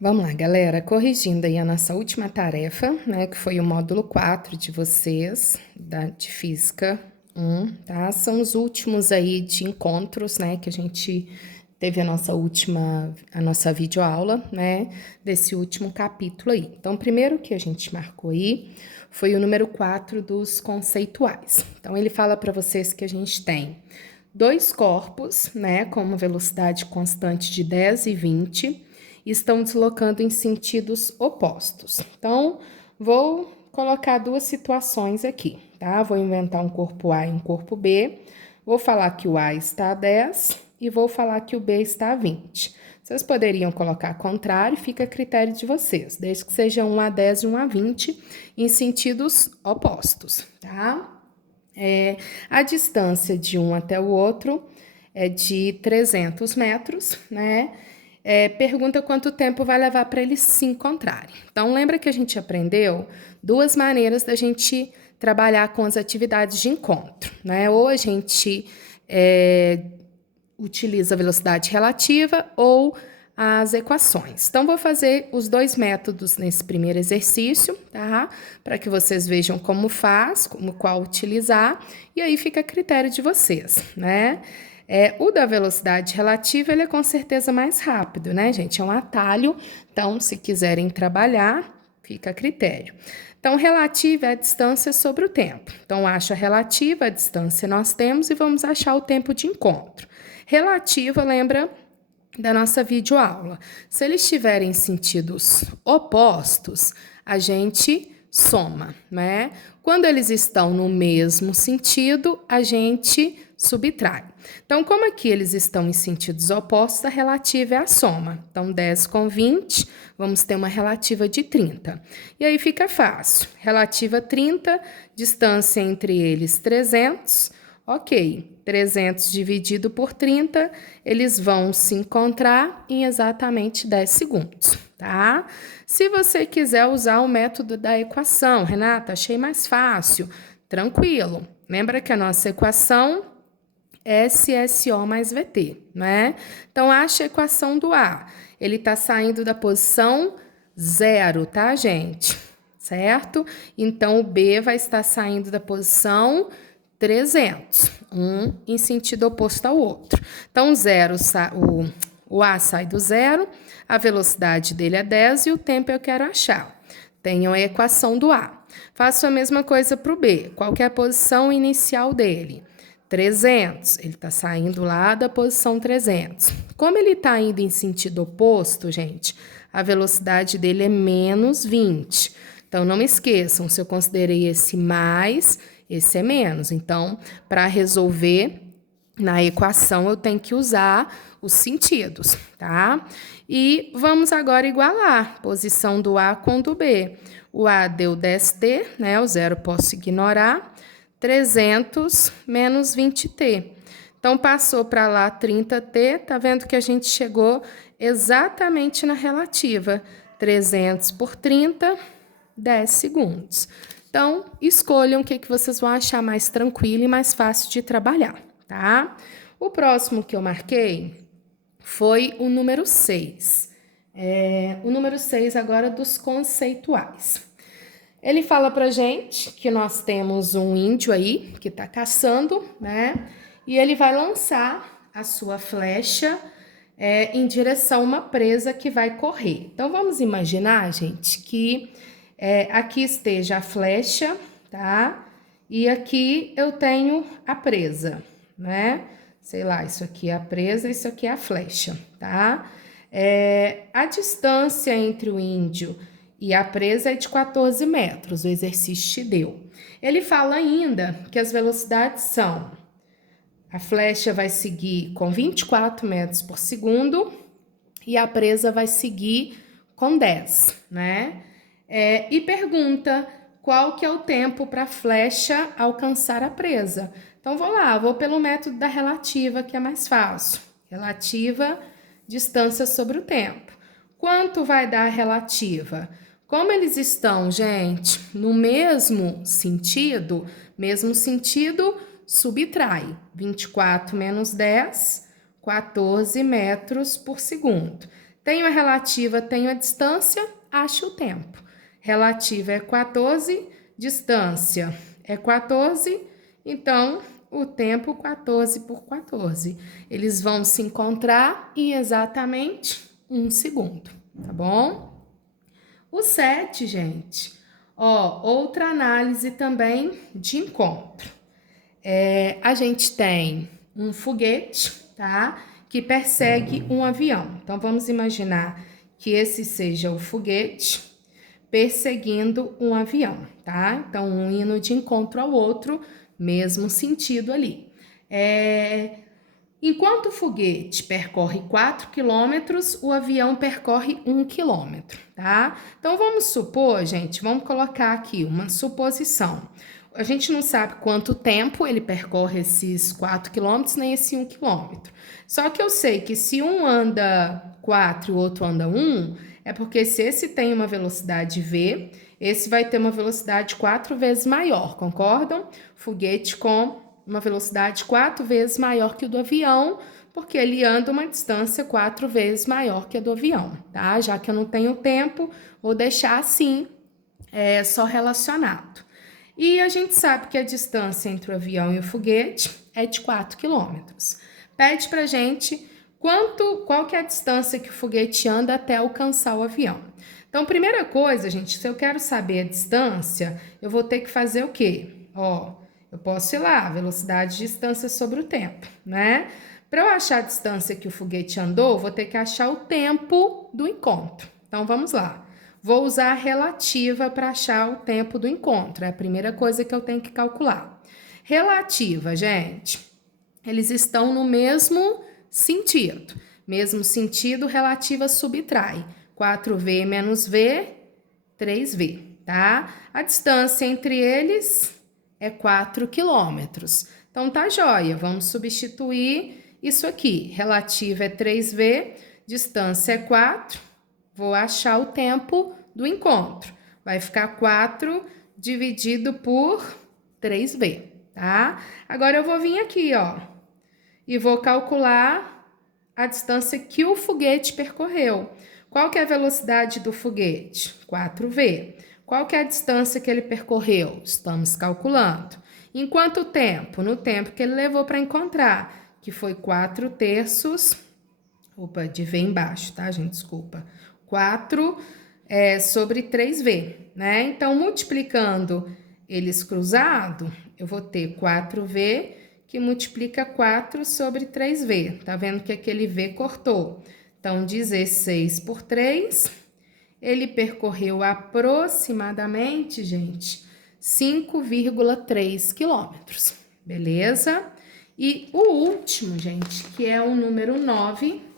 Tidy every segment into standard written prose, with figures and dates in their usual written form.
Vamos lá, galera, corrigindo aí a nossa última tarefa, né, que foi o módulo 4 de vocês, de Física 1, tá? São os últimos aí de encontros, né, que a gente teve a nossa videoaula, né, desse último capítulo aí. Então, o primeiro que a gente marcou aí foi o número 4 dos conceituais. Então, ele fala para vocês que a gente tem dois corpos, né, com uma velocidade constante de 10 e 20, estão deslocando em sentidos opostos. Então, vou colocar duas situações aqui, tá? Vou inventar um corpo A e um corpo B. Vou falar que o A está a 10 e vou falar que o B está a 20. Vocês poderiam colocar contrário, fica a critério de vocês, desde que seja um a 10 e um a 20 em sentidos opostos, tá? A distância de um até o outro é de 300 metros, né? Pergunta quanto tempo vai levar para eles se encontrarem. Então, lembra que a gente aprendeu duas maneiras da gente trabalhar com as atividades de encontro, né? Ou a gente utiliza a velocidade relativa ou as equações. Então, vou fazer os dois métodos nesse primeiro exercício, tá? Para que vocês vejam como faz, qual utilizar, e aí fica a critério de vocês, né? O da velocidade relativa, ele é com certeza mais rápido, né, gente? É um atalho, então, se quiserem trabalhar, fica a critério. Então, relativa é a distância sobre o tempo. Então, acha relativa, a distância nós temos, e vamos achar o tempo de encontro. Relativa, lembra da nossa videoaula. Se eles estiverem em sentidos opostos, a gente soma, né? Quando eles estão no mesmo sentido, a gente subtrai. Então, como aqui eles estão em sentidos opostos, a relativa é a soma. Então, 10 com 20, vamos ter uma relativa de 30. E aí fica fácil. Relativa 30, distância entre eles 300. Ok, 300 dividido por 30, eles vão se encontrar em exatamente 10 segundos, tá? Se você quiser usar o método da equação, Renata, achei mais fácil, tranquilo. Lembra que a nossa equação é SSO mais VT, né? Então, acha a equação do A. Ele está saindo da posição 0, tá, gente? Certo? Então, o B vai estar saindo da posição 300, um em sentido oposto ao outro. Então, o A sai do zero, a velocidade dele é 10 e o tempo eu quero achar. Tenham a equação do A. Faço a mesma coisa para o B. Qual que é a posição inicial dele? 300. Ele está saindo lá da posição 300. Como ele está indo em sentido oposto, gente, a velocidade dele é menos 20. Então, não me esqueçam, se eu considerei esse mais, esse é menos. Então, para resolver na equação, eu tenho que usar os sentidos, tá? E vamos agora igualar posição do A com do B. O A deu 10t, né? O zero posso ignorar. 300 menos 20t. Então, passou para lá 30t, tá vendo que a gente chegou exatamente na relativa. 300 por 30, 10 segundos. Então, escolham o que vocês vão achar mais tranquilo e mais fácil de trabalhar, tá? O próximo que eu marquei foi o número 6. O número 6 agora dos conceituais. Ele fala pra gente que nós temos um índio aí que tá caçando, né? E ele vai lançar a sua flecha em direção a uma presa que vai correr. Então, vamos imaginar, gente, que aqui esteja a flecha, tá? E aqui eu tenho a presa, né? Sei lá, isso aqui é a presa, isso aqui é a flecha, tá? A distância entre o índio e a presa é de 14 metros, o exercício te deu. Ele fala ainda que as velocidades são: a flecha vai seguir com 24 metros por segundo e a presa vai seguir com 10, né? E pergunta qual que é o tempo para a flecha alcançar a presa. Então, vou pelo método da relativa, que é mais fácil. Relativa, distância sobre o tempo. Quanto vai dar a relativa? Como eles estão, gente, no mesmo sentido, subtrai. 24 menos 10, 14 metros por segundo. Tenho a relativa, tenho a distância, ache o tempo. Relativa é 14, distância é 14, então o tempo 14 por 14. Eles vão se encontrar em exatamente 1 segundo, tá bom? O 7, gente, ó, outra análise também de encontro. A gente tem um foguete, tá? Que persegue um avião. Então, vamos imaginar que esse seja o foguete perseguindo um avião, tá? Então, um indo de encontro ao outro, mesmo sentido ali. Enquanto o foguete percorre 4 quilômetros, o avião percorre 1 quilômetro, tá? Então, vamos supor, gente, vamos colocar aqui uma suposição. A gente não sabe quanto tempo ele percorre esses 4 quilômetros, nem esse 1 quilômetro. Só que eu sei que se um anda 4 e o outro anda 1, é porque se esse tem uma velocidade v, esse vai ter uma velocidade 4 vezes maior, concordam? Foguete com uma velocidade 4 vezes maior que o do avião, porque ele anda uma distância 4 vezes maior que a do avião, tá? Já que eu não tenho tempo, vou deixar assim, só relacionado. E a gente sabe que a distância entre o avião e o foguete é de 4 quilômetros. Pede pra gente qual que é a distância que o foguete anda até alcançar o avião. Então, primeira coisa, gente, se eu quero saber a distância, eu vou ter que fazer o quê? Ó, eu posso ir lá, velocidade e distância sobre o tempo, né? Para eu achar a distância que o foguete andou, eu vou ter que achar o tempo do encontro. Então, vamos lá. Vou usar a relativa para achar o tempo do encontro. É a primeira coisa que eu tenho que calcular. Relativa, gente, eles estão no mesmo sentido. Mesmo sentido, relativa subtrai. 4v menos v, 3v, tá? A distância entre eles é 4 quilômetros. Então, tá joia. Vamos substituir isso aqui. Relativa é 3v, distância é 4. Vou achar o tempo do encontro. Vai ficar 4 dividido por 3v, tá? Agora, eu vou vir aqui, ó, e vou calcular a distância que o foguete percorreu. Qual que é a velocidade do foguete? 4v. Qual que é a distância que ele percorreu? Estamos calculando. Em quanto tempo? No tempo que ele levou para encontrar, que foi 4 terços... Opa, de v embaixo, tá, gente? Desculpa. 4 sobre 3v, né? Então, multiplicando eles cruzado, eu vou ter 4v que multiplica 4 sobre 3v. Tá vendo que aquele v cortou? Então, 16 por 3, ele percorreu aproximadamente, gente, 5,3 quilômetros, beleza? E o último, gente, que é o número 9,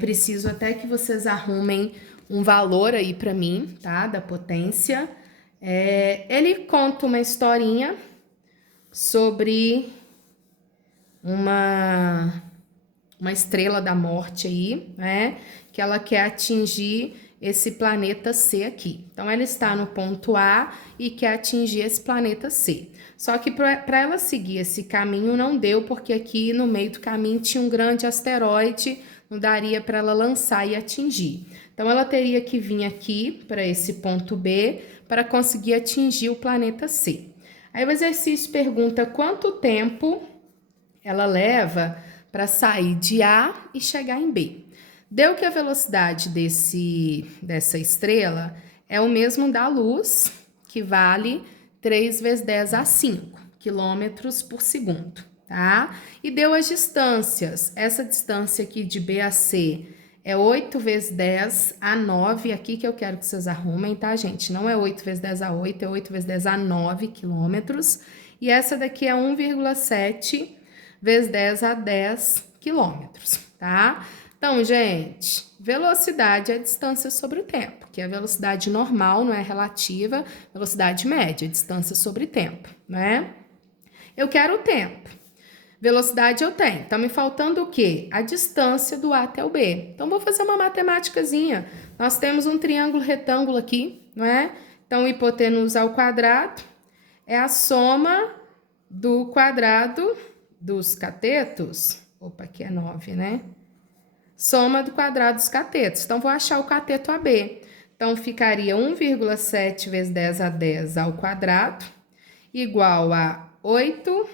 preciso até que vocês arrumem um valor aí para mim, tá? Da potência. Ele conta uma historinha sobre uma estrela da morte aí, né? Que ela quer atingir esse planeta C aqui. Então, ela está no ponto A e quer atingir esse planeta C. Só que para ela seguir esse caminho não deu, porque aqui no meio do caminho tinha um grande asteroide, não daria para ela lançar e atingir. Então, ela teria que vir aqui para esse ponto B para conseguir atingir o planeta C. Aí o exercício pergunta quanto tempo ela leva para sair de A e chegar em B. Deu que a velocidade dessa estrela é o mesmo da luz, que vale 3 vezes 10 a 5 quilômetros por segundo, tá? E deu as distâncias. Essa distância aqui de B a C é 8 vezes 10 a 9, aqui que eu quero que vocês arrumem, tá, gente? Não é 8 vezes 10 a 8, é 8 vezes 10 a 9 quilômetros. E essa daqui é 1,7 vezes 10 a 10 quilômetros, tá? Então, gente, velocidade é a distância sobre o tempo, que é a velocidade normal, não é relativa, velocidade média, distância sobre tempo, né? Eu quero o tempo. Velocidade eu tenho. Tá me faltando o quê? A distância do A até o B. Então, vou fazer uma matemáticazinha. Nós temos um triângulo retângulo aqui, não é? Então, hipotenusa ao quadrado é a soma do quadrado dos catetos. Opa, aqui é 9, né? soma do quadrado dos catetos. Então, vou achar o cateto AB. Então, ficaria 1,7 vezes 10 a 10 ao quadrado, igual a 8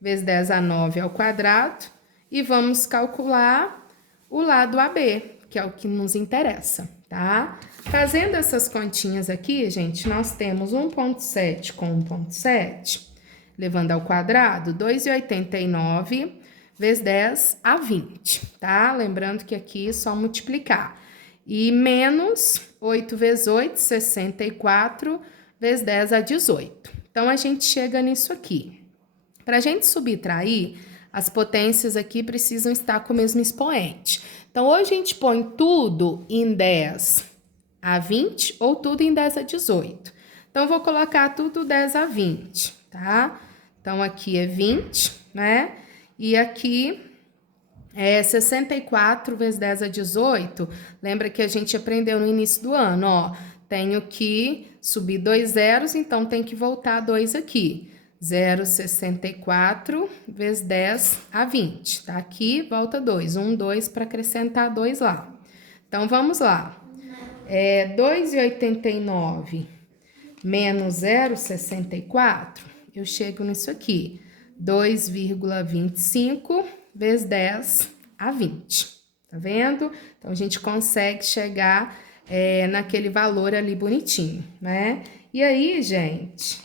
vezes 10 a 9 ao quadrado. E vamos calcular o lado AB, que é o que nos interessa, tá? Fazendo essas continhas aqui, gente, nós temos 1,7 com 1,7, levando ao quadrado, 2,89 vezes 10 a 20, tá? Lembrando que aqui é só multiplicar. E menos 8 vezes 8, 64, vezes 10 a 18. Então, a gente chega nisso aqui. Para a gente subtrair, as potências aqui precisam estar com o mesmo expoente. Então, ou a gente põe tudo em 10 a 20, ou tudo em 10 a 18. Então, vou colocar tudo 10 a 20, tá? Então, aqui é 20, né? E aqui é 64 vezes 10 a 18. Lembra que a gente aprendeu no início do ano, ó. Tenho que subir 2 zeros, então tem que voltar 2 aqui. 0,64 vezes 10 a 20. Tá aqui, volta 2. 1, 2 para acrescentar 2 lá. Então, vamos lá. 2,89 menos 0,64, eu chego nisso aqui. 2,25 vezes 10 a 20. Tá vendo? Então, a gente consegue chegar naquele valor ali bonitinho, né? E aí, gente,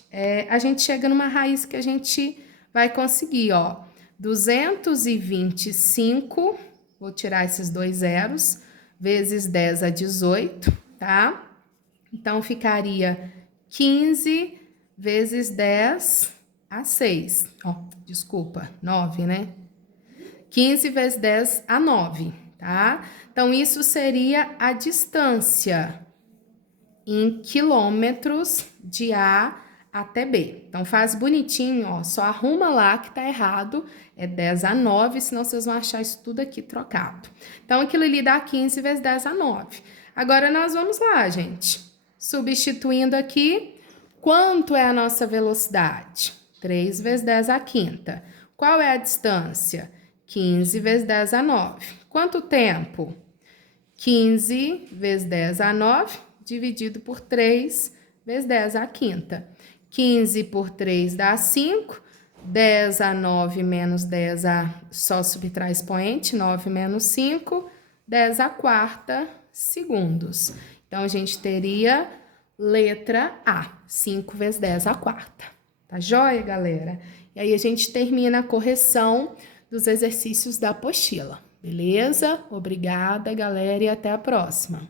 a gente chega numa raiz que a gente vai conseguir, ó. 225, vou tirar esses 2 zeros, vezes 10 a 18, tá? Então, ficaria 15 vezes 10 a 6. Ó, desculpa, 9, né? 15 vezes 10 a 9, tá? Então, isso seria a distância em quilômetros de A até B. Então, faz bonitinho, ó, só arruma lá que tá errado, é 10 a 9, senão vocês vão achar isso tudo aqui trocado. Então, aquilo ali dá 15 vezes 10 a 9. Agora, nós vamos lá, gente. Substituindo aqui, quanto é a nossa velocidade? 3 vezes 10 a quinta. Qual é a distância? 15 vezes 10 a 9. Quanto tempo? 15 vezes 10 a 9, dividido por 3 vezes 10 a quinta. 15 por 3 dá 5. 10 a 9 menos 10 a... Só subtrai expoente. 9 menos 5. 10 a quarta segundos. Então, a gente teria letra A. 5 vezes 10 a quarta. Tá joia, galera? E aí, a gente termina a correção dos exercícios da apostila. Beleza? Obrigada, galera, e até a próxima.